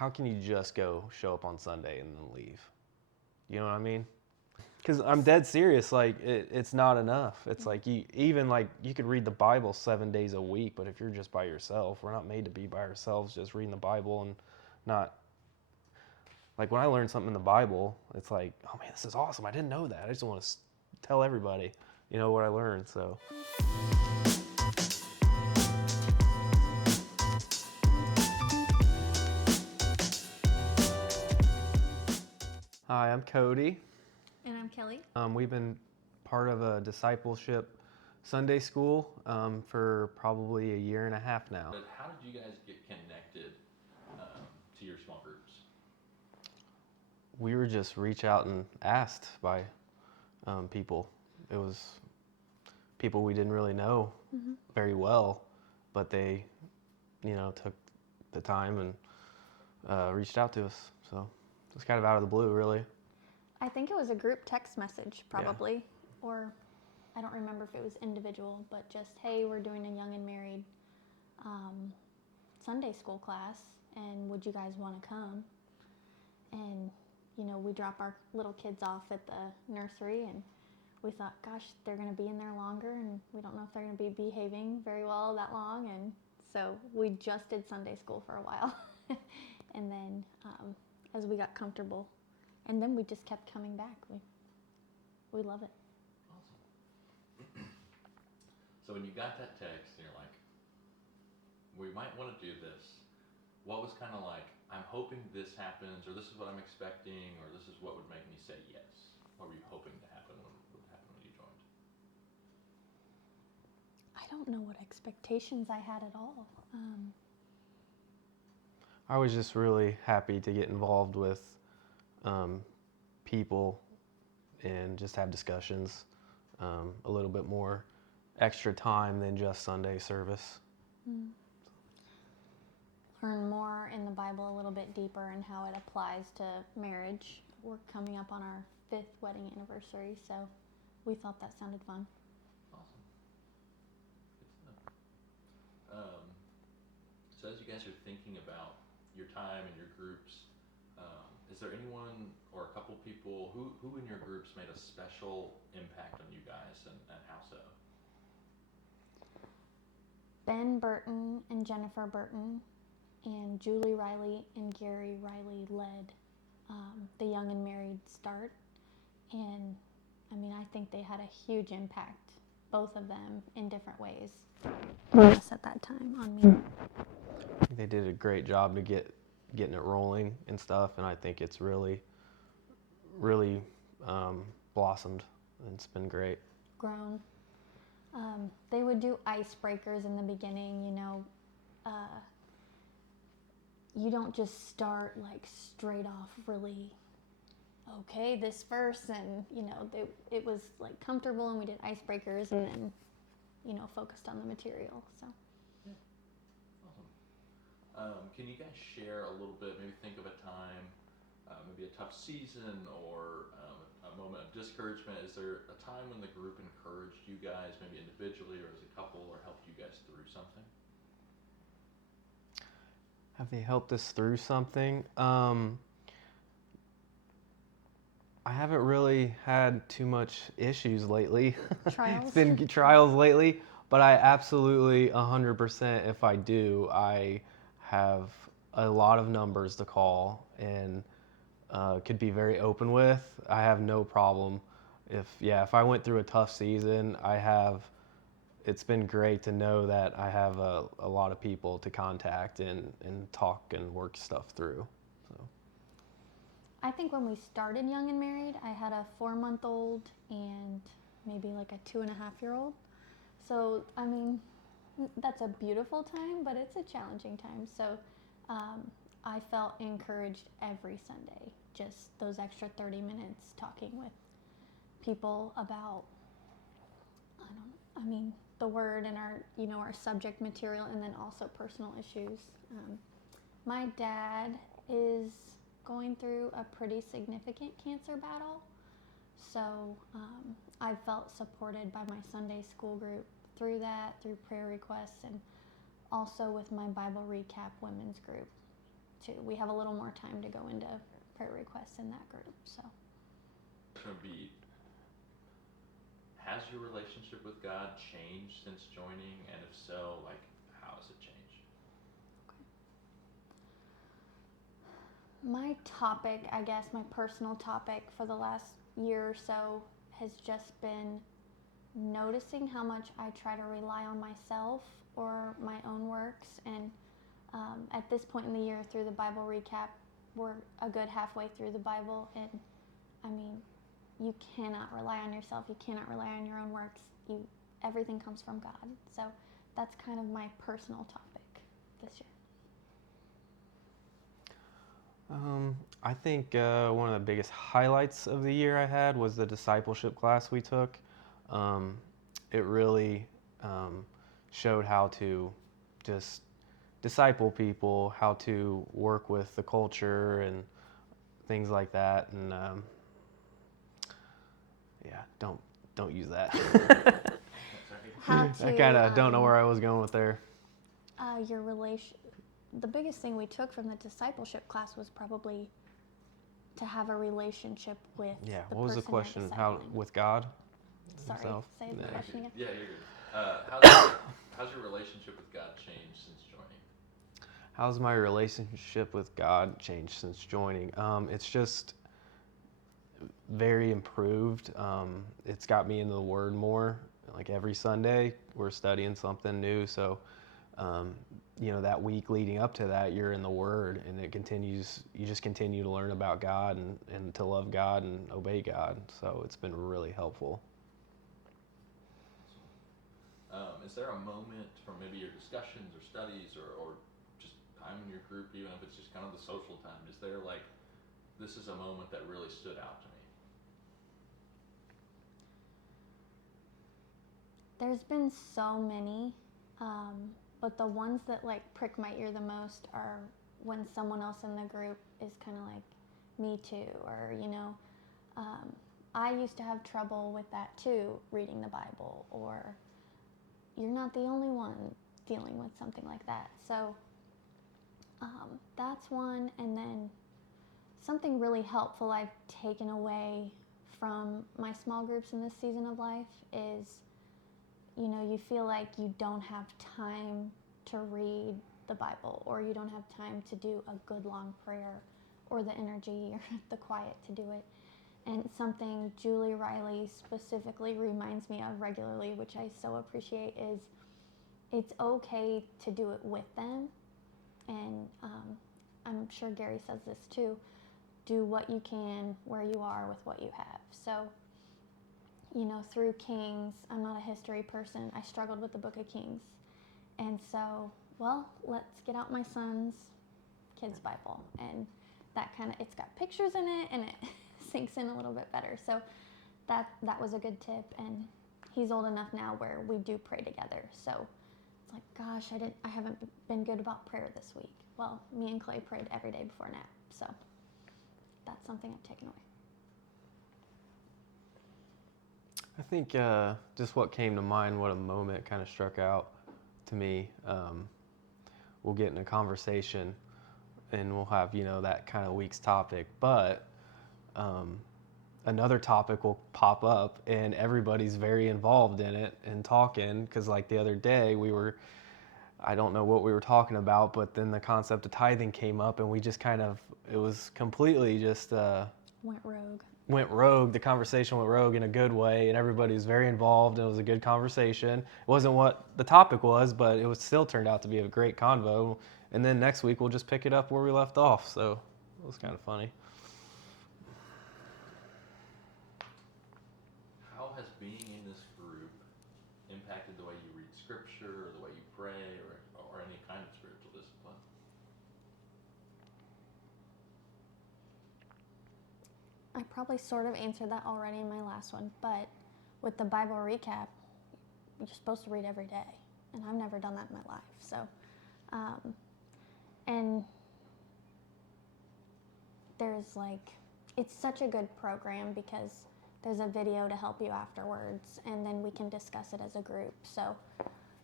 how can you just go show up on Sunday and then leave? You know what I mean? Because I'm dead serious. Like it's not enough. It's like you could read the Bible 7 days a week, but if you're just by yourself, we're not made to be by ourselves, just reading the Bible and not. Like when I learn something in the Bible, it's like, oh man, this is awesome. I didn't know that. I just want to tell everybody, what I learned. So. Hi, I'm Cody. And I'm Kelly. We've been part of a discipleship Sunday school for probably a year and a half now. But how did you guys get connected to your small groups? We were just reached out and asked by people. It was people we didn't really know very well, but they, took the time and reached out to us. So it's kind of out of the blue, really. I think it was a group text message, probably, or I don't remember if it was individual, but just, hey, we're doing a young and married Sunday school class, and would you guys want to come? And, we drop our little kids off at the nursery, and we thought, gosh, they're going to be in there longer, and we don't know if they're going to be behaving very well that long, and so we just did Sunday school for a while, and then as we got comfortable, and then we just kept coming back. We love it. Awesome. So when you got that text and you're like, we might want to do this, what was kind of like, I'm hoping this happens, or this is what I'm expecting, or this is what would make me say yes? What were you hoping to happen when you joined? I don't know what expectations I had at all. I was just really happy to get involved with people and just have discussions, a little bit more extra time than just Sunday service. Learn more in the Bible a little bit deeper and how it applies to marriage. We're coming up on our 5th wedding anniversary, so we thought that sounded fun. Awesome. Good to know. So as you guys are thinking about your time and your groups, is there anyone or a couple people who in your groups made a special impact on you guys, and how so? Ben Burton and Jennifer Burton and Julie Riley and Gary Riley led the Young and Married start, and I think they had a huge impact, both of them in different ways on us at that time, on me. They did a great job to getting it rolling and stuff, and I think it's really blossomed, and it's been great. Grown. They would do icebreakers in the beginning, you don't just start like straight off really, okay, this verse, and it was like comfortable, and we did icebreakers and then focused on the material. So awesome. Can you guys share a little bit, maybe think of a time, maybe a tough season or a moment of discouragement? Is there a time when the group encouraged you guys, maybe individually or as a couple, or helped you guys through something? Have they helped us through something? I haven't really had too much issues lately. Trials? It's been trials lately, but I absolutely 100%, if I do, I have a lot of numbers to call and could be very open with. I have no problem. If I went through a tough season, it's been great to know that I have a lot of people to contact and talk and work stuff through. So. I think when we started Young and Married, I had a 4-month-old and maybe like a 2.5-year-old. So, that's a beautiful time, but it's a challenging time. So I felt encouraged every Sunday, just those extra 30 minutes talking with people about, the word and our subject material, and then also personal issues. My dad is going through a pretty significant cancer battle, so I felt supported by my Sunday school group through that, through prayer requests, and also with my Bible Recap women's group. too. We have a little more time to go into prayer requests in that group. So. It's going to be, has your relationship with God changed since joining? And if so, like, how has it changed? My topic, I guess, my personal topic for the last year or so has just been noticing how much I try to rely on myself or my own works. And at this point in the year, through the Bible recap, we're a good halfway through the Bible. And I mean, you cannot rely on yourself. You cannot rely on your own works. Everything comes from God. So that's kind of my personal topic this year. I think one of the biggest highlights of the year I had was the discipleship class we took. It really showed how to just disciple people, how to work with the culture and things like that. And yeah, don't use that. I kind of don't know where I was going with there. Your relation. The biggest thing we took from the discipleship class was probably to have a relationship with Yeah, the what was the person you're question? How discipling. with God Sorry, himself? say the question again. Yeah, you're good. How's your relationship with God changed since joining? How's my relationship with God changed since joining? It's just very improved. It's got me into the Word more. Like every Sunday, we're studying something new. So, that week leading up to that, you're in the Word, and it continues. You just continue to learn about God and to love God and obey God. So it's been really helpful. Is there a moment from maybe your discussions or studies or just time in your group, even if it's just kind of the social time, is there like, this is a moment that really stood out to me? There's been so many, but the ones that like prick my ear the most are when someone else in the group is kind of like, me too, or I used to have trouble with that too, reading the Bible, or you're not the only one dealing with something like that. So that's one. And then something really helpful I've taken away from my small groups in this season of life is, you feel like you don't have time to read the Bible, or you don't have time to do a good long prayer, or the energy or the quiet to do it. And something Julie Riley specifically reminds me of regularly, which I so appreciate, is it's okay to do it with them. And I'm sure Gary says this too. Do what you can where you are with what you have. So, through Kings, I'm not a history person. I struggled with the book of Kings. And so, let's get out my son's kid's Bible. And that it's got pictures in it, and it sinks in a little bit better. So that was a good tip. And he's old enough now where we do pray together. So it's like, gosh, I haven't been good about prayer this week. Well, me and Clay prayed every day before nap. So that's something I've taken away. I think just what came to mind, what a moment kind of struck out to me. We'll get in a conversation and we'll have, that kind of week's topic. But another topic will pop up and everybody's very involved in it and talking. Because like the other day I don't know what we were talking about, but then the concept of tithing came up and we just it was completely just... went rogue. The conversation went rogue in a good way, and everybody was very involved, and it was a good conversation. It wasn't what the topic was, but it still turned out to be a great convo. And then next week we'll just pick it up where we left off. So it was kind of funny. How has being in this group impacted the way you read scripture, or the way you pray, or any kind of spiritual discipline? I probably sort of answered that already in my last one, but with the Bible recap, you're supposed to read every day, and I've never done that in my life. So, and there's it's such a good program because there's a video to help you afterwards, and then we can discuss it as a group. So,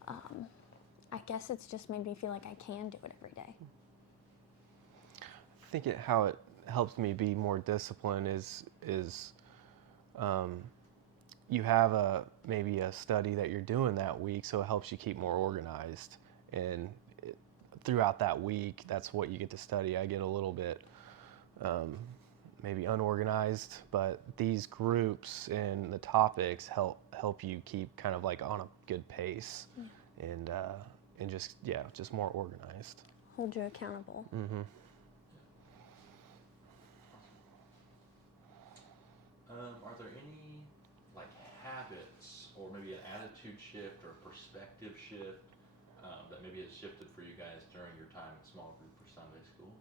I guess it's just made me feel like I can do it every day. think how it helps me be more disciplined is you have maybe a study that you're doing that week, so it helps you keep more organized. And throughout that week, that's what you get to study. I get a little bit maybe unorganized, but these groups and the topics help you keep kind of like on a good pace, and just more organized. Hold you accountable. Mm-hmm. Are there any like habits or maybe an attitude shift or a perspective shift that maybe has shifted for you guys during your time in small group or Sunday school?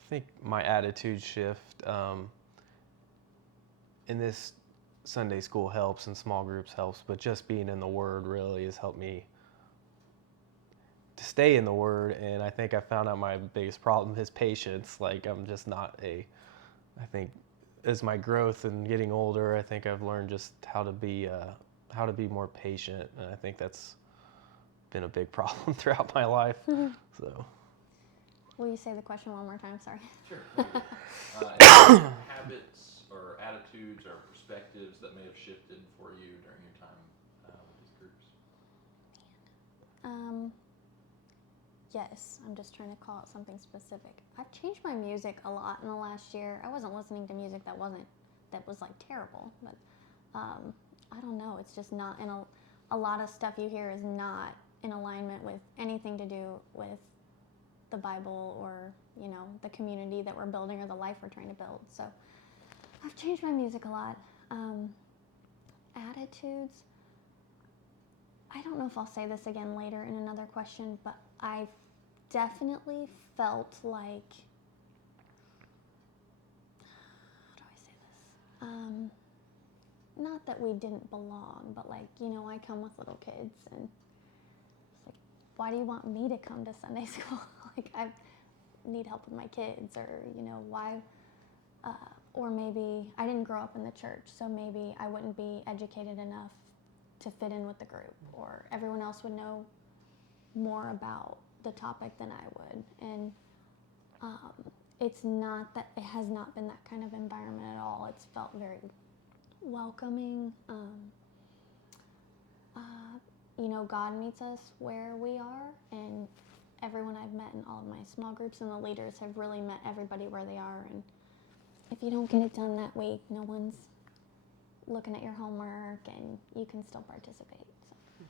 I think my attitude shift in this Sunday school helps and small groups helps, but just being in the Word really has helped me to stay in the Word. And I think I found out my biggest problem is patience. Like I'm just not I think as my growth and getting older, I think I've learned just how to be more patient, and I think that's been a big problem throughout my life. So. Will you say the question one more time? Sorry. Sure. Habits or attitudes or perspectives that may have shifted for you during your time with these groups? Yes, I'm just trying to call it something specific. I've changed my music a lot in the last year. I wasn't listening to music that was like terrible, but I don't know. It's just not in a lot of stuff you hear is not in alignment with anything to do with the Bible or, you know, the community that we're building or the life we're trying to build. So I've changed my music a lot. Attitudes. I don't know if I'll say this again later in another question, but I've definitely felt like, how do I say this? Not that we didn't belong, but like, you know, I come with little kids and it's like, why do you want me to come to Sunday school? Like I need help with my kids, or, you know, why, or maybe I didn't grow up in the church, so maybe I wouldn't be educated enough to fit in with the group, or everyone else would know more about the topic than I would. And it's not that, it has not been that kind of environment at all. It's felt very welcoming. You know, God meets us where we are, and everyone I've met in all of my small groups and the leaders have really met everybody where they are. And if you don't get it done that week, no one's looking at your homework, and you can still participate. So.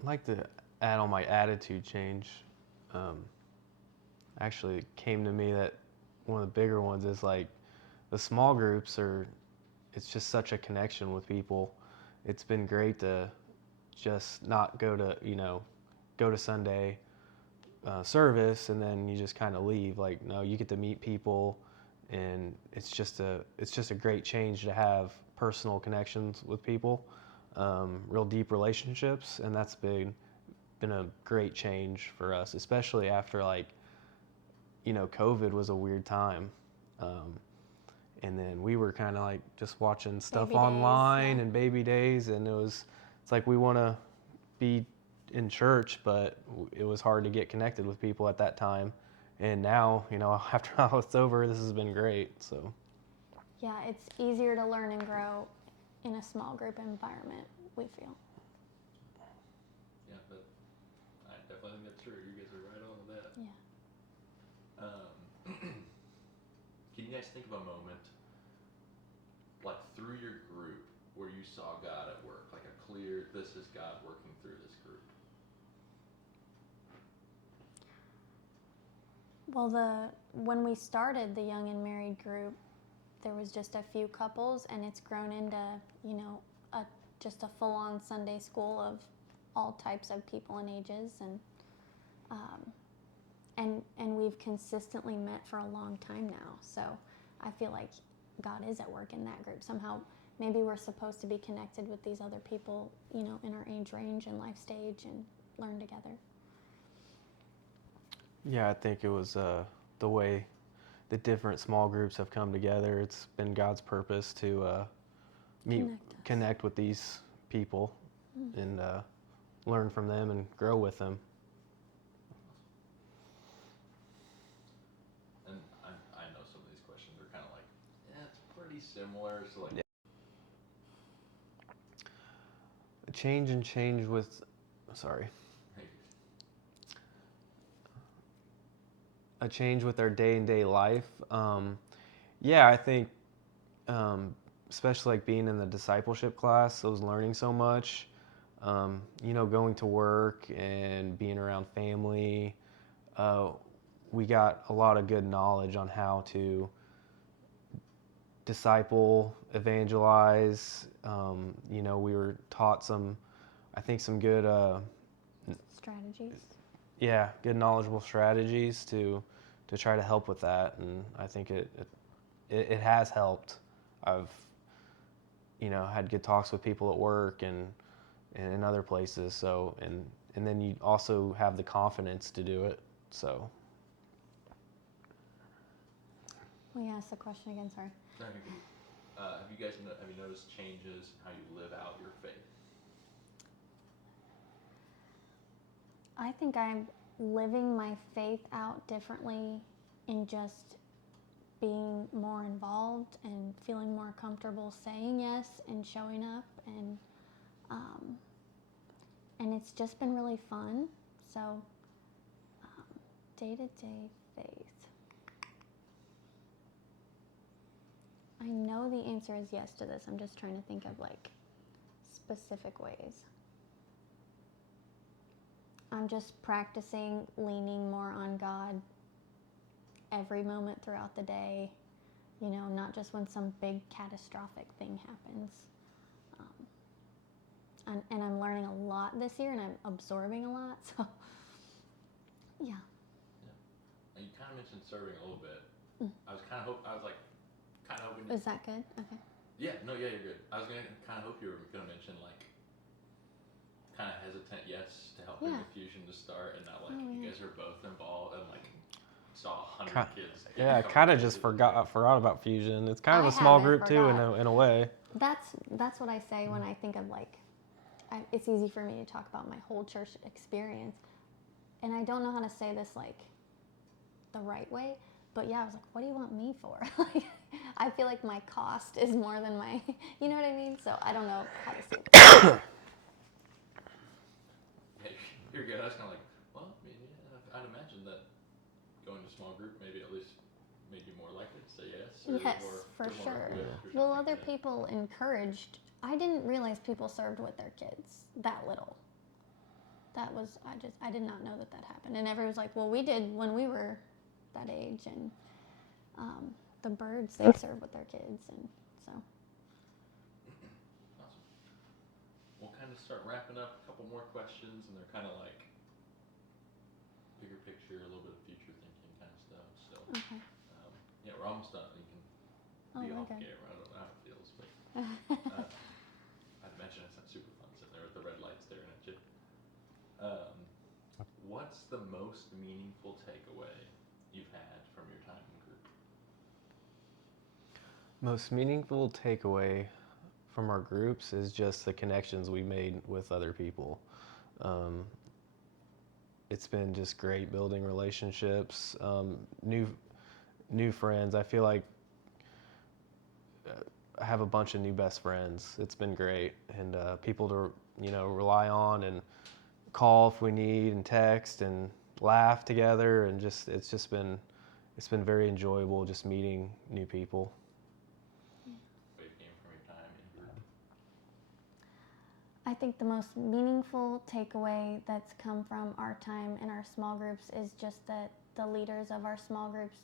I'd like to add on my attitude change. Actually, it came to me that one of the bigger ones is like the small groups it's just such a connection with people. It's been great to just not go to Sunday service and then you just kind of leave. Like, no, you get to meet people, and it's just a great change to have personal connections with people, real deep relationships, and that's been a great change for us, especially after COVID was a weird time. And then we were kind of like just watching stuff Baby online days, yeah. and baby days, and it's like we want to be in church, but it was hard to get connected with people at that time. And now, after all it's over, this has been great. So Yeah, it's easier to learn and grow in a small group environment, we feel. Yeah, but I definitely think that's true. You guys are right on with that. Yeah. Can you guys think of a moment, like through your group, where you saw God at work, like a clear, this is God working through this group? Well, when we started the Young and Married group, there was just a few couples, and it's grown into, just a full-on Sunday school of all types of people and ages, and we've consistently met for a long time now. So I feel like God is at work in that group. Somehow, maybe we're supposed to be connected with these other people, in our age range and life stage, and learn together. yeah, I think it was the way the different small groups have come together. It's been God's purpose to connect with these people, and learn from them and grow with them. And I know some of these questions are kind of like, yeah, it's pretty similar. So like, Change with, sorry. A change with our day-to-day life. Yeah, I think, especially like being in the discipleship class, I was learning so much. Going to work and being around family. We got a lot of good knowledge on how to disciple, evangelize. We were taught some good, Strategies. yeah, good knowledgeable strategies to try to help with that, and I think it has helped. I've had good talks with people at work and in other places. So and then you also have the confidence to do it. So. Will you ask the question again? Sorry. have you noticed changes in how you live out your faith? I think I'm living my faith out differently in just being more involved and feeling more comfortable saying yes and showing up, and it's just been really fun. So day-to-day faith. I know the answer is yes to this. I'm just trying to think of like specific ways. I'm just practicing leaning more on God every moment throughout the day, not just when some big catastrophic thing happens. And I'm learning a lot this year, and I'm absorbing a lot, so yeah. And you kind of mentioned serving a little bit. I was kind of hoping. Is that good? Okay. Yeah, no, yeah, you're good. I was kind of hope you were gonna mention like kind of hesitant yes to helping with Fusion to start, and now like you guys are both involved and like saw 100 kids. Yeah, I kind of just forgot about Fusion. It's kind of a small group too, in a way. That's what I say when I think of like. It's easy for me to talk about my whole church experience, and I don't know how to say this like the right way, but yeah, I was like, what do you want me for? Like, I feel like my cost is more than my, you know what I mean? So I don't know how to say this. Hey, you're good. I was kind of like, well, I'd imagine that going to small group maybe at least made you more likely to say yes. Yes, for sure. Well, other people encouraged. I didn't realize people served with their kids that little. That was, I did not know that happened. And everyone was like, well, we did when we were that age. And the birds, they serve with their kids. And so. Awesome. We'll kind of start wrapping up. A couple more questions, and they're kind of like bigger picture, a little bit of future thinking kind of stuff. So, okay. Yeah, we're almost done. You can be off camera. I don't know how it feels, but I'd imagine it's not super fun sitting there with the red light staring at you. What's the most meaningful takeaway you've had from your time in group? Most meaningful takeaway from our groups is just the connections we made with other people. It's been just great building relationships, new friends. I feel like I have a bunch of new best friends. It's been great, and people to rely on and call if we need, and text and laugh together, and it's been very enjoyable just meeting new people. I think the most meaningful takeaway that's come from our time in our small groups is just that the leaders of our small groups,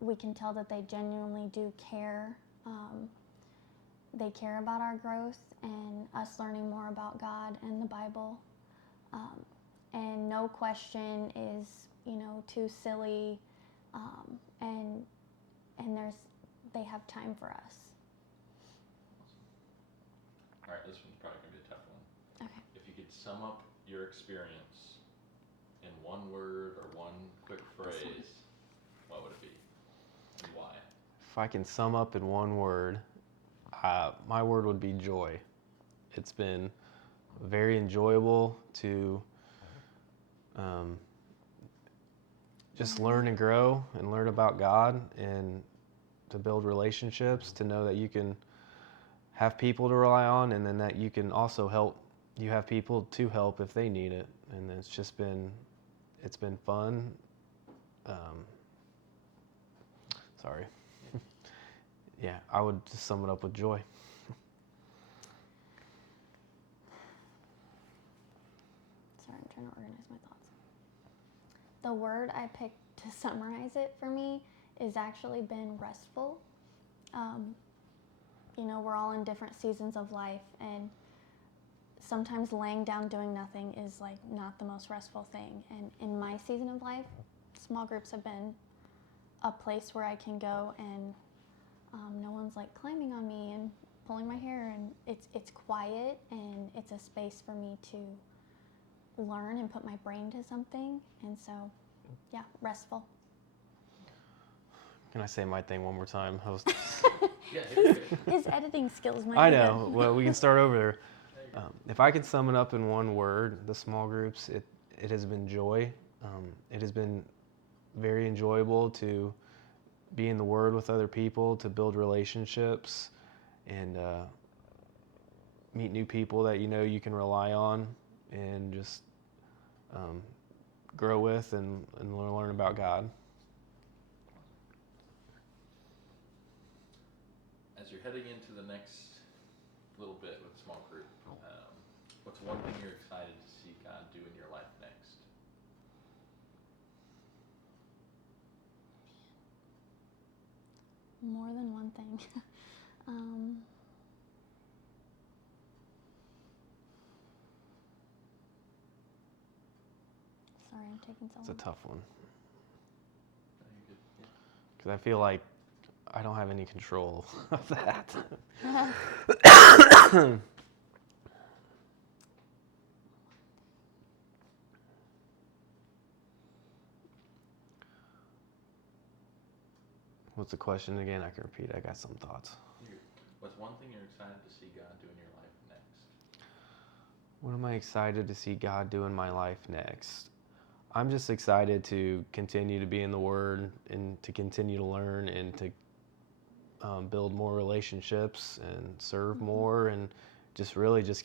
we can tell that they genuinely do care. They care about our growth and us learning more about God and the Bible. And no question is, too silly. And they have time for us. All right, this one's probably going to be a tough one. Okay. If you could sum up your experience in one word or one quick phrase, what would it be and why? If I can sum up in one word, my word would be joy. It's been very enjoyable to just learn and grow and learn about God and to build relationships, to know that you can have people to rely on, and then that you can also help. You have people to help if they need it, and it's been fun. Sorry. Yeah, I would just sum it up with joy. Sorry, I'm trying to organize my thoughts. The word I picked to summarize it for me is actually been restful. We're all in different seasons of life, and sometimes laying down doing nothing is like not the most restful thing. And in my season of life, small groups have been a place where I can go and no one's like climbing on me and pulling my hair, and it's quiet, and it's a space for me to learn and put my brain to something. And so, yeah, restful. Can I say my thing one more time? His editing skills might I be know. good. Well, we can start over there. If I could sum it up in one word, the small groups, it has been joy. It has been very enjoyable to be in the Word with other people, to build relationships, and meet new people that you can rely on, and just grow with and learn about God. As you're heading into the next little bit with a small group, what's one thing you're excited to see God do in your life next? More than one thing. Sorry, I'm taking so long. It's a tough one. No, you're good. Yeah. Because I feel like I don't have any control of that. What's the question again? I can repeat. I got some thoughts. What's one thing you're excited to see God do in your life next? What am I excited to see God do in my life next? I'm just excited to continue to be in the Word and to continue to learn and to build more relationships and serve more, and just really just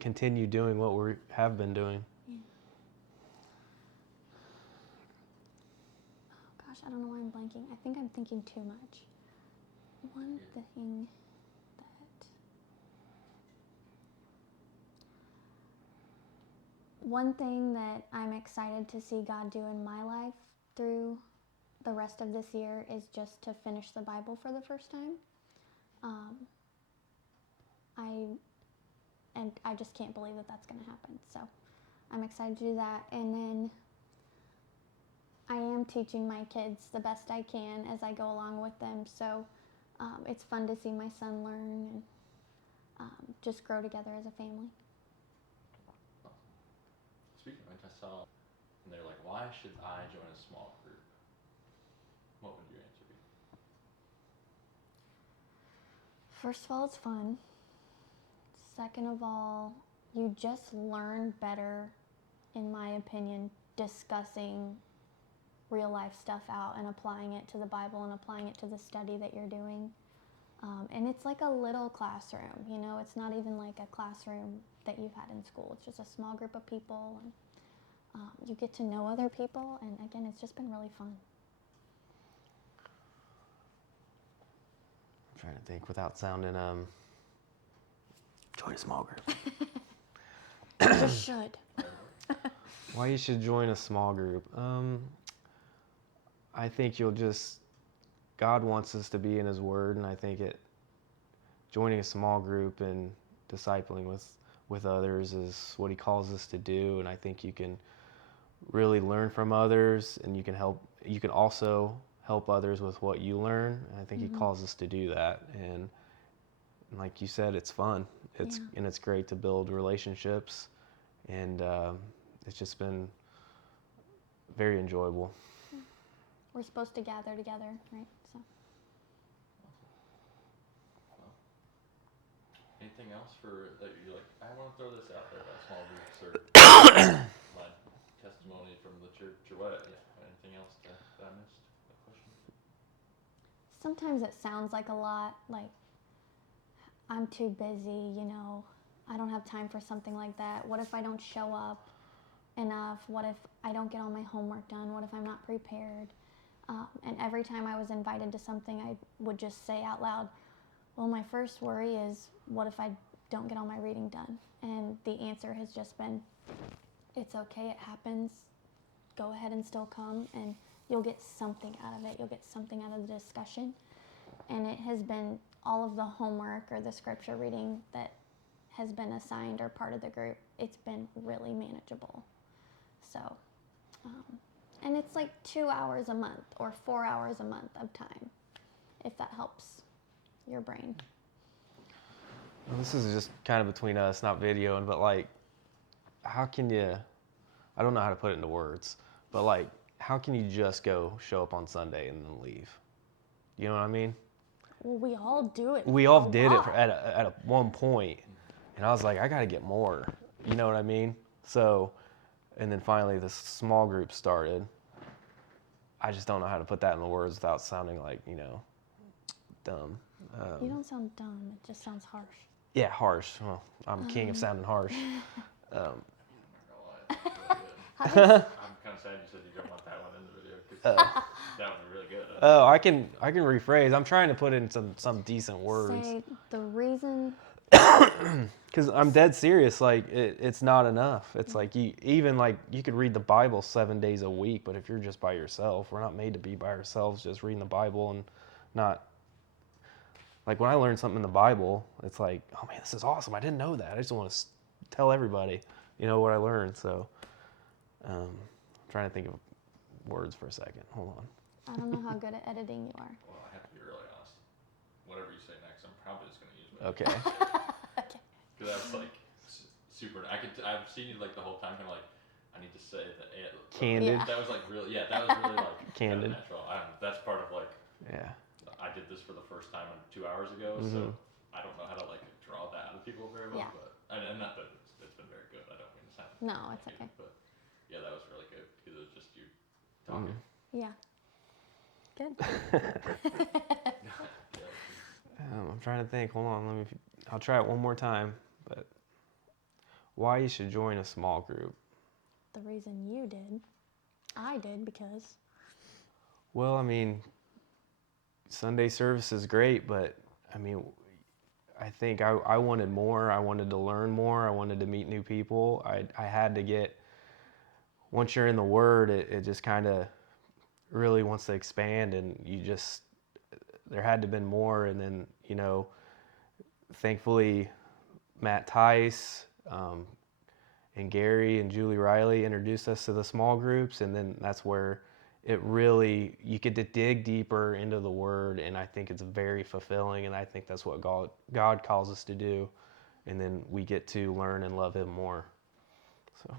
continue doing what we have been doing. Yeah. Oh gosh, I don't know why I'm blanking. I think I'm thinking too much. One thing that I'm excited to see God do in my life through the rest of this year is just to finish the Bible for the first time. I just can't believe that that's going to happen. So I'm excited to do that. And then I am teaching my kids the best I can as I go along with them. So it's fun to see my son learn and just grow together as a family. Speaking of which, I saw, and they're like, why should I join a small group? What would your answer be? First of all, it's fun. Second of all, you just learn better, in my opinion, discussing real life stuff out and applying it to the Bible and applying it to the study that you're doing. And it's like a little classroom, it's not even like a classroom that you've had in school. It's just a small group of people, and you get to know other people, and again, it's just been really fun. I'm trying to think without sounding join a small group. You just should. Why you should join a small group? I think God wants us to be in His Word, and I think joining a small group and discipling with others is what He calls us to do, and I think you can really learn from others, and you can also help others with what you learn, and I think He calls us to do that, and like you said, it's fun. And it's great to build relationships, and it's just been very enjoyable. We're supposed to gather together, right? So. Anything else for that you're like, I want to throw this out there about small groups or my testimony from the church or what? Yeah, anything else that I missed? A question? Sometimes it sounds like a lot, like I'm too busy, I don't have time for something like that. What if I don't show up enough? What if I don't get all my homework done? What if I'm not prepared? And every time I was invited to something, I would just say out loud, well, my first worry is, what if I don't get all my reading done? And the answer has just been, it's okay, it happens. Go ahead and still come, and you'll get something out of it. You'll get something out of the discussion. And it has been all of the homework or the scripture reading that has been assigned or part of the group. It's been really manageable. So, and it's like 2 hours a month or 4 hours a month of time, if that helps your brain. Well, this is just kind of between us, not videoing, but like, how can you, I don't know how to put it into words, but like, how can you just go show up on Sunday and then leave? You know what I mean? Well, we all do it. We all did it at one point, and I was like, I got to get more. You know what I mean? So, and then finally this small group started. I just don't know how to put that in the words without sounding like, dumb. You don't sound dumb. It just sounds harsh. Yeah, harsh. Well, I'm king of sounding harsh. I'm not gonna lie, it's really good. I'm kind of sad you said you don't want that one in the video because that was really good. Oh, I can rephrase. I'm trying to put in some decent words. Say the reason. Because I'm dead serious. Like it's not enough. It's like you could read the Bible 7 days a week, but if you're just by yourself, we're not made to be by ourselves, just reading the Bible and not. Like when I learn something in the Bible, it's like, oh man, this is awesome. I didn't know that. I just want to tell everybody, what I learned. So, I'm trying to think of words for a second. Hold on. I don't know how good at editing you are. Well, I have to be really honest. Whatever you say next, I'm probably just gonna use it. Okay. Okay. Because that's like super. I've seen you like the whole time, kind of like, I need to say that. Candid. Yeah. That was like really, that was really like Candid. natural. That's part of like. Yeah. I did this for the first time 2 hours ago, so I don't know how to like draw that out of people very well. Yeah. But and not that it's been very good. I don't mean to sound. No, it's okay. But yeah, that was really good because it was just you talking. Yeah. Good. I'm trying to think. Hold on. I'll try it one more time. But why you should join a small group? The reason you did, I did because. Well, I mean, Sunday service is great, but I mean, I think I wanted more. I wanted to learn more. I wanted to meet new people. I had to get. Once you're in the Word, it just kind of really wants to expand, and there had to have been more. And then thankfully, Matt Tice and Gary and Julie Riley introduced us to the small groups, and then that's where you get to dig deeper into the Word, and I think it's very fulfilling, and I think that's what God calls us to do, and then we get to learn and love Him more. So.